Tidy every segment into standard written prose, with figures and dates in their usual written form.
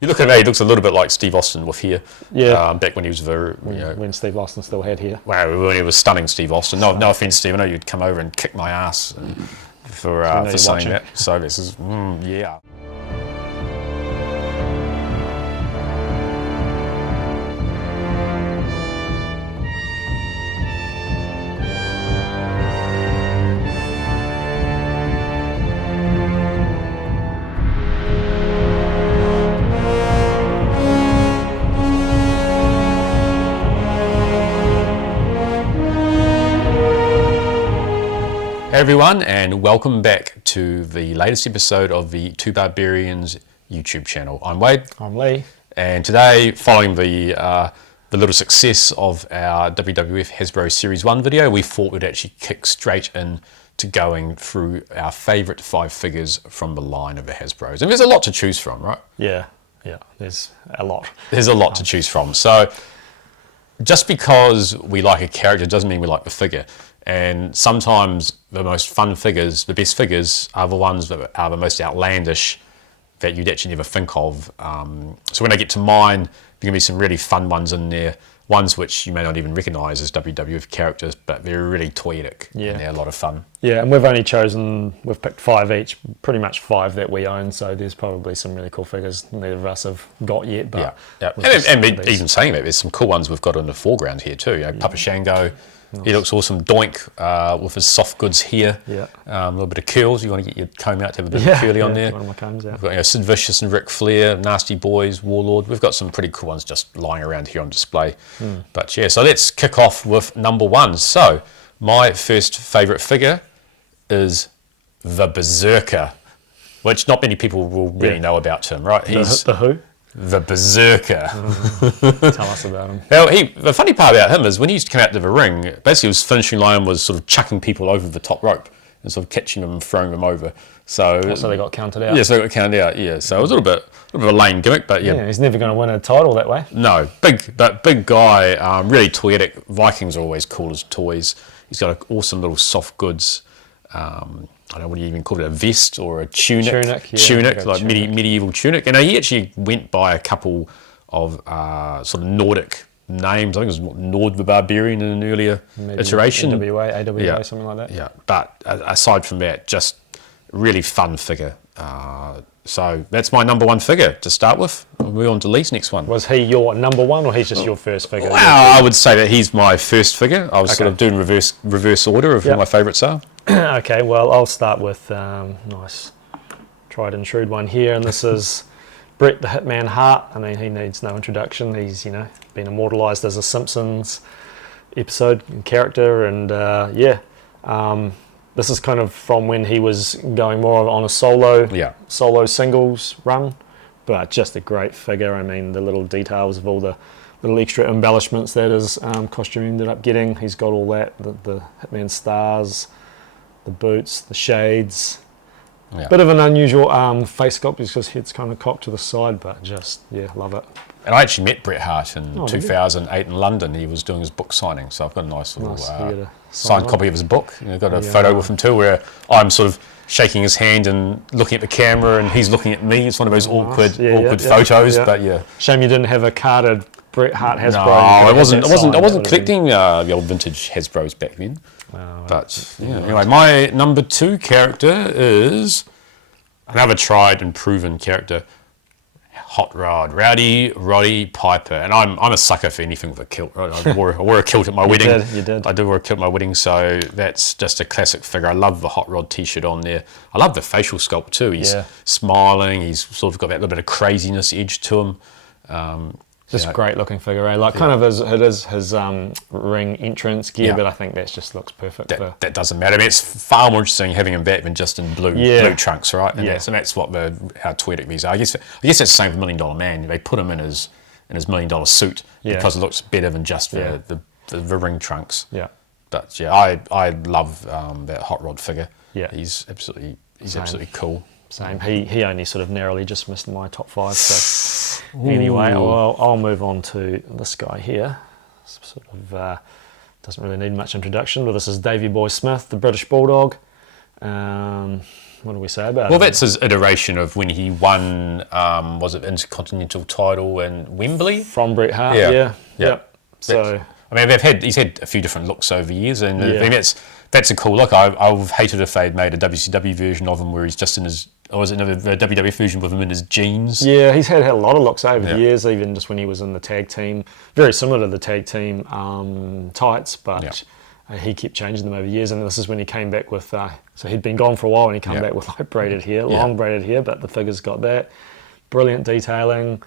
You look at him, he looks a little bit like Steve Austin with hair. Yeah. Back when he was when Steve Austin still had hair. Wow, when he was stunning Steve Austin. No offense, Steve. I know you'd come over and kick my ass for saying watching. that. So this is yeah. Hey everyone, and welcome back to the latest episode of the Two Barbarians YouTube channel. I'm Wade. I'm Lee. And today, following the little success of our WWF Hasbro Series 1 video, we thought we'd actually kick straight in to going through our favourite 5 figures from the line of the Hasbros. And there's a lot to choose from, right? Yeah, there's a lot. There's a lot to choose from. So just because we like a character doesn't mean we like the figure. And sometimes the most fun figures, the best figures, are the ones that are the most outlandish that you'd actually never think of. So when I get to mine, there are going to be some really fun ones in there. Ones which you may not even recognise as WWF characters, but they're really toyetic. Yeah. And they're a lot of fun. Yeah, and we've picked 5 each, pretty much 5 that we own, so there's probably some really cool figures neither of us have got yet. But yeah. And even saying that, there's some cool ones we've got in the foreground here too. Papa Shango. Nice. He looks awesome. Doink with his soft goods here. Yeah. A little bit of curls. You want to get your comb out to have a bit of curly on there. One of my combs out. We've got Sid Vicious and Ric Flair, Nasty Boys, Warlord. We've got some pretty cool ones just lying around here on display. But yeah, so let's kick off with number 1. So my first favourite figure is the Berserker, which not many people will really know about him, right? He's the who? The Berserker. Tell us about him. Now, the funny part about him is when he used to come out to the ring, basically his finishing line was sort of chucking people over the top rope and sort of catching them and throwing them over. So they got counted out. Yeah, so they got counted out. Yeah, so it was a little bit of a lame gimmick, but yeah, he's never going to win a title that way. No, big guy, really toyetic. Vikings are always cool as toys. He's got an awesome little soft goods. I don't know what you even call it, a vest or a tunic. Tunic, like medieval tunic. And he actually went by a couple of sort of Nordic names. I think it was Nord the Barbarian in an earlier iteration. AWA, something like that. Yeah, but aside from that, just really fun figure. So that's my number 1 figure to start with. We'll move on to Lee's next one. Was he your number 1 or he's just your first figure? Well, I would say that he's my first figure. I was sort of doing reverse order of who my favourites are. Okay, well, I'll start with nice tried and true one here, and this is Bret the Hitman Hart. I mean, he needs no introduction. He's, been immortalised as a Simpsons episode character, and this is kind of from when he was going more on a solo singles run, but just a great figure. I mean, the little details of all the little extra embellishments that his costume ended up getting. He's got all that, the Hitman stars, the boots, the shades. Yeah. Bit of an unusual face sculpt because his head's kind of cocked to the side, but just, love it. And I actually met Bret Hart in 2008 in London. He was doing his book signing, so I've got a nice little signed copy of his book. Got a photo with him too, where I'm sort of shaking his hand and looking at the camera, and he's looking at me. It's one of those awkward photos, but yeah. Shame you didn't have a carded Bret Hart Hasbro. No, I wasn't collecting the old vintage Hasbros back then. But anyway, my number 2 character is another tried and proven character, Hot Rod, Rowdy Roddy Piper. And I'm a sucker for anything with a kilt. Right? I wore a kilt at my wedding. You did. I did wear a kilt at my wedding, so that's just a classic figure. I love the Hot Rod t-shirt on there. I love the facial sculpt too. He's smiling. He's sort of got that little bit of craziness edge to him. Just a great looking figure, kind of his ring entrance gear, but I think that just looks perfect. That doesn't matter. I mean, it's far more interesting having him back than just in blue trunks, right? And that's what how toyetic these are. I guess that's the same with $1 Million Man. They put him in his $1 Million suit because it looks better than just the ring trunks. Yeah. But I love that Hot Rod figure. Yeah. He's absolutely cool. Same. He only sort of narrowly just missed my top 5. So anyway, I'll move on to this guy here. Sort of doesn't really need much introduction, but this is Davey Boy Smith, the British Bulldog. What do we say about it? Well, that's his iteration of when he won, was it Intercontinental title in Wembley? From Bret Hart, yeah. So, I mean, he's had a few different looks over the years, and I mean, that's a cool look. I've hated if they'd made a WCW version of him where he's just in his, or was it a WWF version with him in his jeans? Yeah, he's had a lot of looks over the years, even just when he was in the tag team. Very similar to the tag team tights, but he kept changing them over years, and this is when he came back with, so he'd been gone for a while, and he came back with like braided hair, long braided hair, but the figure's got that. Brilliant detailing.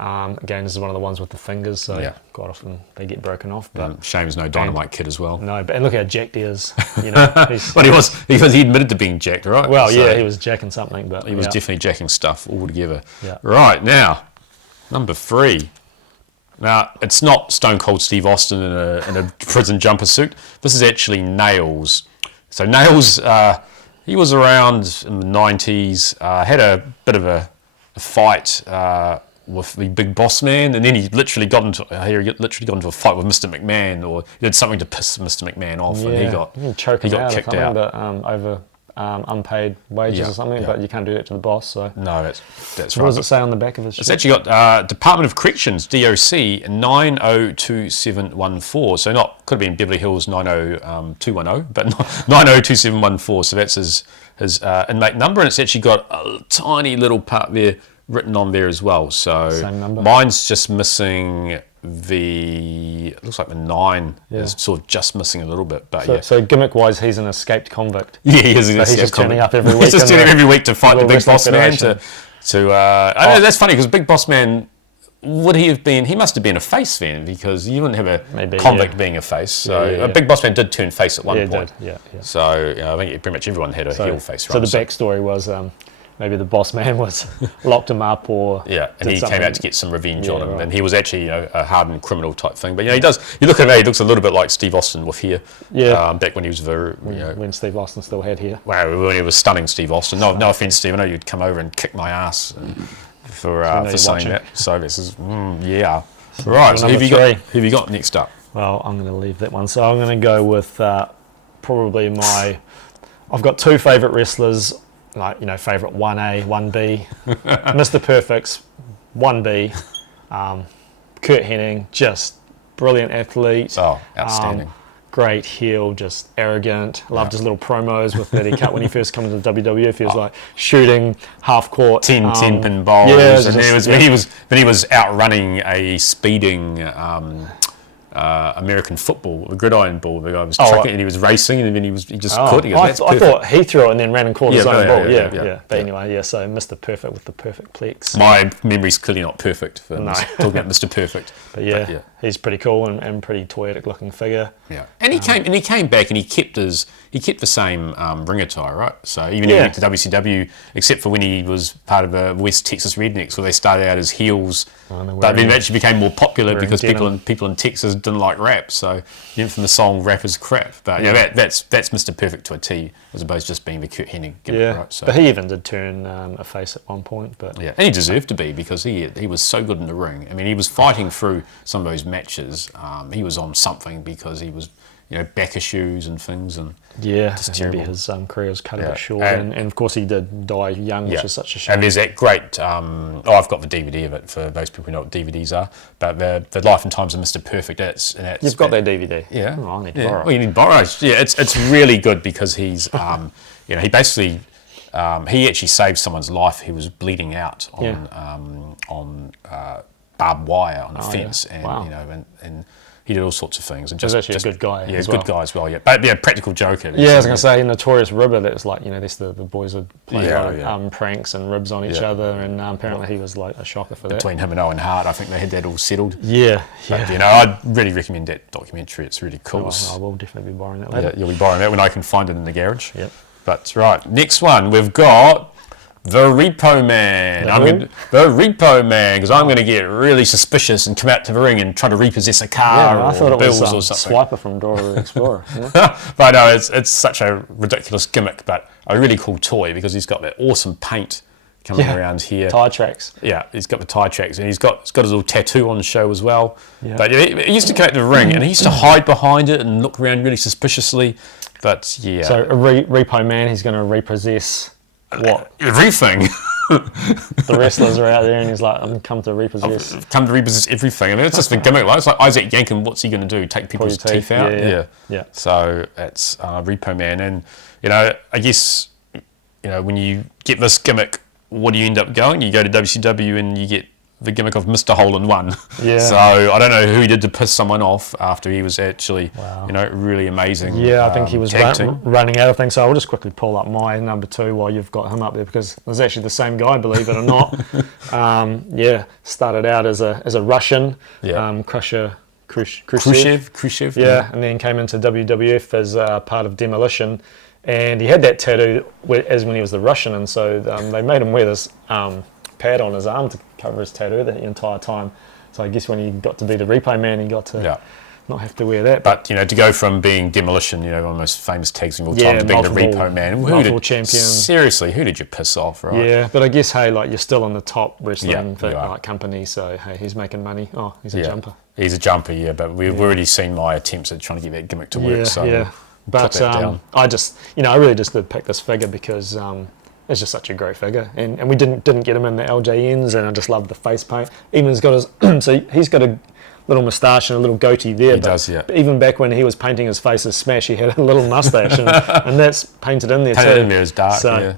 Again, this is one of the ones with the fingers, so quite often they get broken off. But shame there's no Dynamite Kid as well. No, but and look how jacked he is. You know, but he admitted to being jacked, right? Well, so he was jacking something, but he was definitely jacking stuff altogether. Yeah. Right now, number 3. Now it's not Stone Cold Steve Austin in a prison jumper suit. This is actually Nails. So Nails, he was around in the 90s. Had a bit of a fight with the Big Boss Man, and then he literally got into a fight with Mr. McMahon, or he did something to piss Mr. McMahon off, and he got kicked out. But over unpaid wages or something, but you can't do that to the boss. So no, that's right. What does it say on the back of his shirt? It's actually got Department of Corrections, DOC 902714. So could have been Beverly Hills 90210, but 902714. So that's his inmate number, and it's actually got a tiny little part there written on there as well. So same number. Mine's just missing it looks like the 9 is sort of just missing a little bit, but So gimmick-wise, he's an escaped convict. Yeah, he is an escaped convict. He's just turning up every week. He's just turning up every week to fight the Big Boss Man. I know that's funny because Big Boss Man, would he have been? He must have been a face then, because you wouldn't have a convict being a face. So Big Boss Man did turn face at one point. Yeah. So I think pretty much everyone had a heel face. So the backstory was. Maybe the boss man locked him up, or and he came out to get some revenge on him, and he was actually a hardened criminal type thing. But he does. You look at him, he looks a little bit like Steve Austin with hair. Back when he was when Steve Austin still had hair. Wow, when he was stunning Steve Austin. No offense, Steve. I know you'd come over and kick my ass for saying that. So this is Right. So who have you got next up? Well, I'm going to leave that one. So I'm going to go with probably I've got 2 favourite wrestlers. Like, favourite 1A, 1B, Mr. Perfect's 1B, Kurt Hennig, just brilliant athlete. Oh, outstanding. Great heel, just arrogant. Loved his little promos that he cut when he first came into the WWF. He was like shooting half court. 10 pin balls. Yeah, and he was outrunning a speeding American football, the gridiron ball. The guy was tracking, and he was racing, and then he just caught it. I thought he threw it and then ran and caught his own ball. But anyway, so Mr. Perfect with the perfect plex. My memory's clearly not perfect for talking about Mr. Perfect. But he's pretty cool and pretty toyetic looking figure. Yeah, and he came back and he kept the same ring attire, right? So even when he went to WCW, except for when he was part of the West Texas Rednecks, where they started out as heels, but then actually became more popular because people in Texas didn't like rap. So the infamous song "Rap is Crap." But that's Mr. Perfect to a T, as opposed to just being the Kurt Hennig gimmick, right? So, but he even did turn a face at one point. But and he deserved to be, because he was so good in the ring. I mean, he was fighting through some of those matches. He was on something because he was, back issues and things, and just terrible. His career was cut a bit short, and of course he did die young, which is such a shame. And there's that great. I've got the DVD of it for those people who know what DVDs are. But the Life and Times of Mr. Perfect. You've got that DVD. Yeah. Oh, I need to borrow. Well, you need to borrow. Yeah, it's really good because he's he basically he actually saved someone's life. He was bleeding out on barbed wire on a fence, and and he did all sorts of things. And he's actually a good guy. Yeah, good guy as well. Yeah, but practical joker. Yeah, I was going to say, Notorious Ribber. That was like, the boys would play pranks and ribs on each other, and apparently he was like a shocker for that. Between him and Owen Hart, I think they had that all settled. Yeah. But, I'd really recommend that documentary. It's really cool. I will definitely be borrowing that later. Yeah, you'll be borrowing that when I can find it in the garage. Yep. But right, next one we've got the Repo Man. The Repo Man, because I'm going to get really suspicious and come out to the ring and try to repossess a car I thought or bills it or was something. Swiper from Dora the Explorer. But no, it's such a ridiculous gimmick, but a really cool toy, because he's got that awesome paint coming around here. Tire tracks. Yeah, he's got the tire tracks, and he's got his little tattoo on the show as well. Yeah. But he used to come out to the ring, and he used to hide behind it and look around really suspiciously. But yeah. So a Repo Man, he's going to repossess what? Everything. The wrestlers are out there and he's like, I'm come to repossess. I've come to repossess everything. I mean, it's just the gimmick. Like, it's like Isaac Yankem, what's he going to do? Take people's teeth out? Yeah. So it's Repo Man. And, you know, I guess, you know, when you get this gimmick, what do you end up going? You go to WCW and you get the gimmick of Mr. Hole-in-One. Yeah. So I don't know who he did to piss someone off after he was actually, you know, really amazing. Yeah, I think he was running out of things. So I'll just quickly pull up my number 2 while you've got him up there, because it was actually the same guy, believe it or not. Started out as a Russian, Khrushchev. Yeah, and then came into WWF as part of Demolition. And he had that tattoo as when he was the Russian, and so they made him wear this pad on his arm to cover his tattoo the entire time. So I guess when he got to be the Repo Man, he got to not have to wear that. But, you know, to go from being Demolition, you know, one of the most famous tags of all time, to being the Repo Man. Multiple champion. Seriously, who did you piss off, right? Yeah, but I guess, hey, like, you're still in the top wrestling company, so, hey, he's making money. Oh, he's a jumper. He's a jumper, but we've already seen my attempts at trying to get that gimmick to work, so but I really just did pick this figure because it's just such a great figure, and we didn't get him in the LJNs, and I just love the face paint. Even he's got his so he's got a little moustache and a little goatee there. He does, yeah. But even back when he was painting his face as Smash, he had a little moustache, and that's painted in there too. Painted in there is dark. So,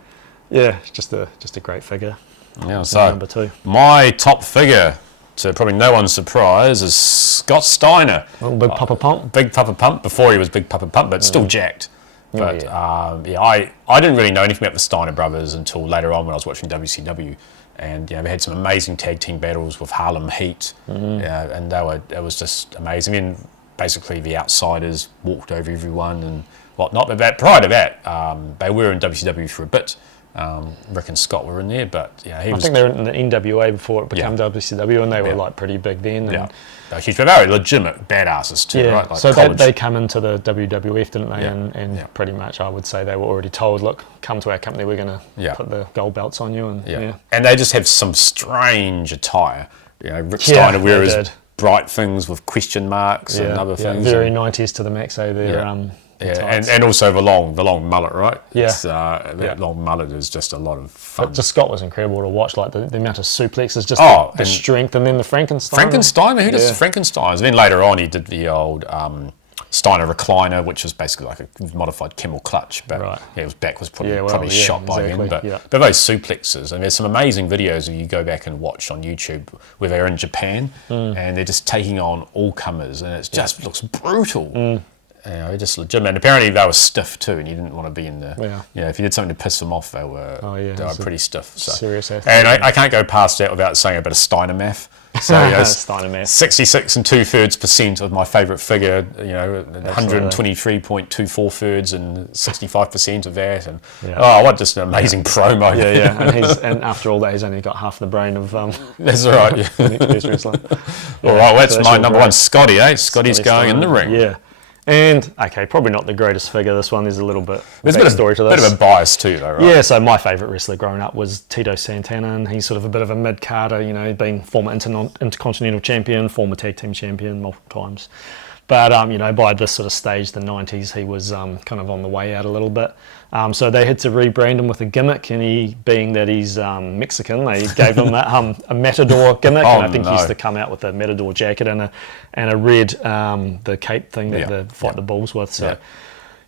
it's just a great figure. Yeah. So number 2. My top figure, to probably no one's surprise, is Scott Steiner. Big Papa Pump. Big Papa Pump. Before he was Big Papa Pump, but still jacked. But I didn't really know anything about the Steiner brothers until later on when I was watching WCW, and we had some amazing tag team battles with Harlem Heat, and it was just amazing. And basically the Outsiders walked over everyone and whatnot. But prior to that, they were in WCW for a bit. Rick and Scott were in there, but I think they were in the NWA before it became WCW, and they were like pretty big then. And huge, but they were legitimate badasses too, right? Like so they come into the WWF, didn't they? And pretty much, I would say they were already told, look, come to our company, we're going to put the gold belts on you. And and they just have some strange attire. Rick Steiner wears bright things with question marks and other things. Very 90s to the max, and also the long mullet, right? Yeah. That long mullet is just a lot of fun. But just Scott was incredible to watch, like the amount of suplexes, just the strength, and then the Frankenstein. Who does the Frankensteins? And then later on he did the old Steiner recliner, which was basically like a modified Kimmel clutch, but his back was probably shot by then. But those suplexes, and there's some amazing videos that you go back and watch on YouTube where they're in Japan and they're just taking on all comers, and it just looks brutal. Just legitimate. And apparently they were stiff too, and you didn't want to be in the. If you did something to piss them off, they were pretty stiff. So. Serious athlete. And I can't go past that without saying a bit of Steiner math. So 66 2/3% of my favourite figure. 123.24 thirds and 65% of that. And what just an amazing promo. And after all that, he's only got half the brain of. That's right. Best wrestler. All right, that's my number one, Scotty. Scotty's going in the ring. Yeah. And, probably not the greatest figure, this one. There's a little bit of story to this. Bit of a bias too, though, right? Yeah, so my favourite wrestler growing up was Tito Santana, and he's sort of a bit of a mid-carder, been former Intercontinental Champion, former Tag Team Champion multiple times. But, by this sort of stage, the 90s, he was kind of on the way out a little bit. So they had to rebrand him with a gimmick, and he, being that he's Mexican, they gave him a Matador gimmick, and I think he used to come out with a Matador jacket and a red, the cape thing that they fight the bulls with. So,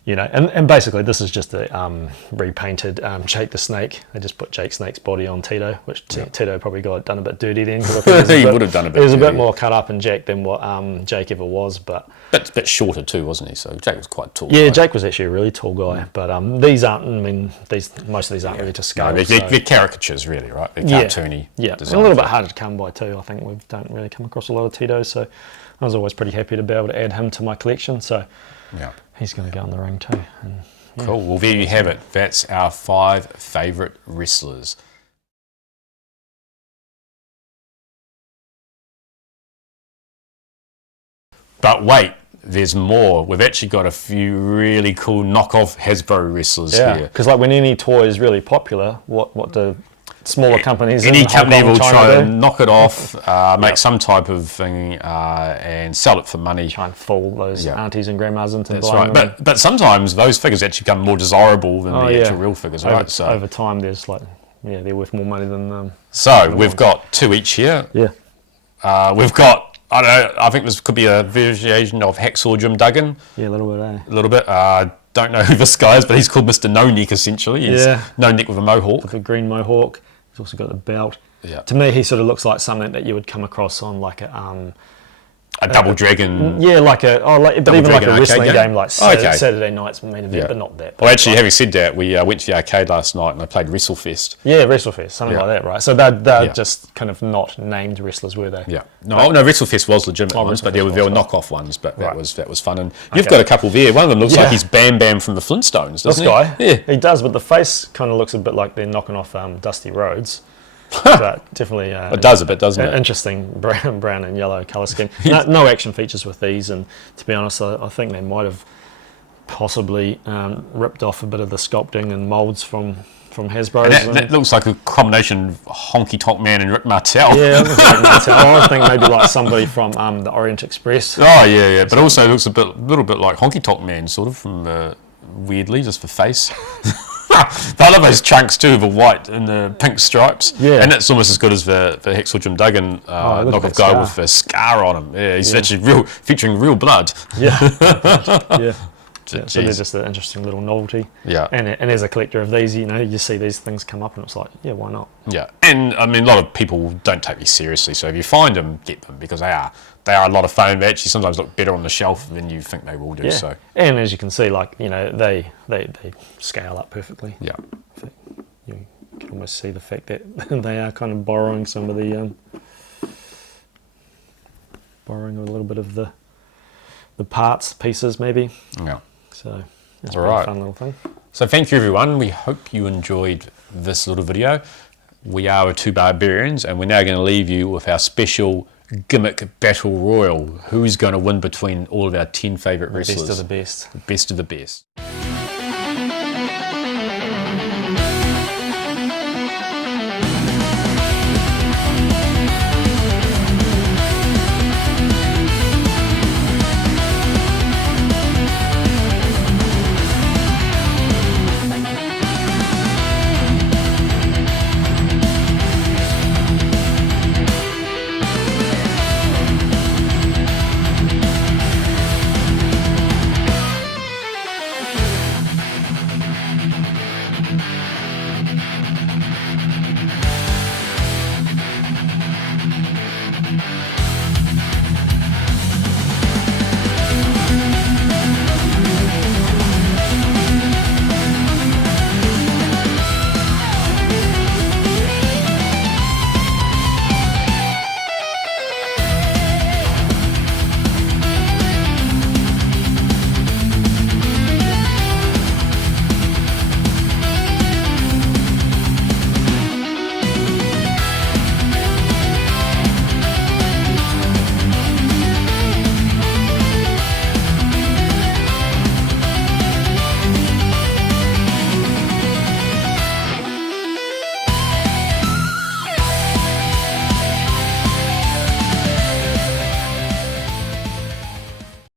and basically this is just a repainted Jake the Snake. They just put Jake Snake's body on Tito, which Tito probably got done a bit dirty then. He would have done a bit. He was a bit more cut up and Jake than what Jake ever was, but a bit shorter too, wasn't he? So Jake was quite tall. Yeah, Jake was actually a really tall guy, but these aren't. Most of these aren't really to scale. No, they're caricatures, really, right? They're cartoony. Yeah, and a little bit harder to come by too. I think we don't really come across a lot of Titos, so I was always pretty happy to be able to add him to my collection. So he's going to go in the ring too. And, cool. Well, there you have it. That's our 5 favourite wrestlers. But wait, there's more. We've actually got a few really cool knockoff Hasbro wrestlers here. Because when any toy is really popular, what do smaller companies. Any in Hong company Kong, will China try do. and knock it off, make some type of thing, and sell it for money. Try and fool those aunties and grandmas into That's buying right. them. But sometimes those figures actually become more desirable than the actual real figures, right? So over time, there's like, they're worth more money than. So we've got 2 each here. Yeah. We've got, I don't know, I think this could be a variation of Hacksaw Jim Duggan. Yeah, a little bit, A little bit. Don't know who this guy is, but he's called Mr. No Neck essentially. He's no neck with a mohawk. With a green mohawk. He's also got the belt. Yeah. To me, he sort of looks like something that you would come across on like a Double Dragon. Yeah, like but even like a wrestling game, like Saturday night's main event, but not that. Well, actually, having said that, we went to the arcade last night and I played WrestleFest. Yeah, WrestleFest, something like that, right? So they're just kind of not named wrestlers, were they? Yeah. No, WrestleFest was legitimate ones, but there were knockoff ones. But that was fun. And you've got a couple there. One of them looks like he's Bam Bam from the Flintstones, doesn't he? This guy, yeah, he does. But the face kind of looks a bit like they're knocking off Dusty Rhodes. But definitely, it does a bit, doesn't it? Interesting brown and yellow colour scheme. No action features with these, and to be honest, I think they might have possibly ripped off a bit of the sculpting and moulds from Hasbro. That looks like a combination of Honky Tonk Man and Rick Martel. Yeah, it looks like Martel. I think maybe like somebody from the Orient Express. Oh yeah, but also looks little bit like Honky Tonk Man, sort of from weirdly, just for face. I love those chunks too, the white and the pink stripes. Yeah. And that's almost as good as the Hacksaw Jim Duggan knockoff guy with the scar on him. Yeah, he's actually featuring real blood. Yeah. So they're just an interesting little novelty. Yeah. And as a collector of these, you see these things come up and it's like, yeah, why not? Yeah. And I mean, a lot of people don't take these seriously. So if you find them, get them because they are a lot of fun. They actually sometimes look better on the shelf than you think they will do. Yeah. So. And as you can see, like, they scale up perfectly. Yeah. You can almost see the fact that they are kind of borrowing some of the, borrowing a little bit of the pieces maybe. Yeah. So it's all a right. fun little thing. So thank you everyone. We hope you enjoyed this little video. We are the Two Barbarians and we're now going to leave you with our special gimmick battle royal. Who's going to win between all of our 10 favourite wrestlers? Best of the best. The best of the best.